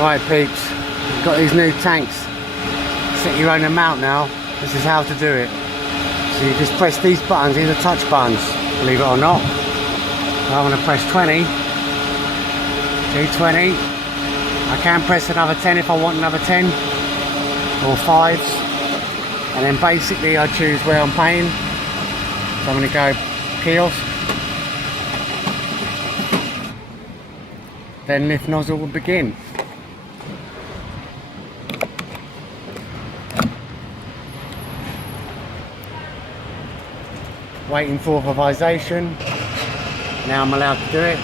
Right peeps, you've got these new tanks. Set your own amount now. This is how to do it. So you just press these buttons, these are touch buttons, believe it or not. I'm going to press 20, G20. I can press another 10 if I want another 10, or 5s. And then basically I choose where I'm paying. So I'm going to go kiosk. Then lift nozzle will begin. Waiting for authorization. Now I'm allowed to do it.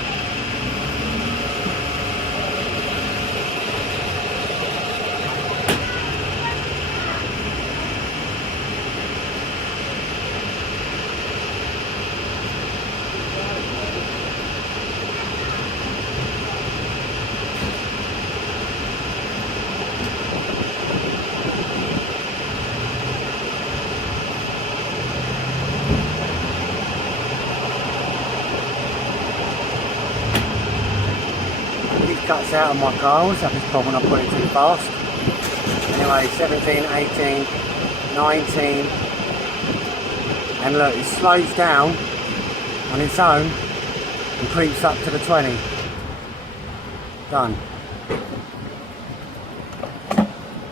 Cuts out of my cars, that was probably when I put it too fast. Anyway, 17, 18, 19, and look, it slows down on its own and creeps up to the 20. Done.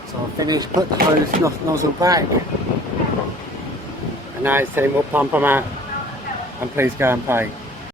So I've finished, put the hose nozzle back, and now it's telling me we'll pump them out, and please go and pay.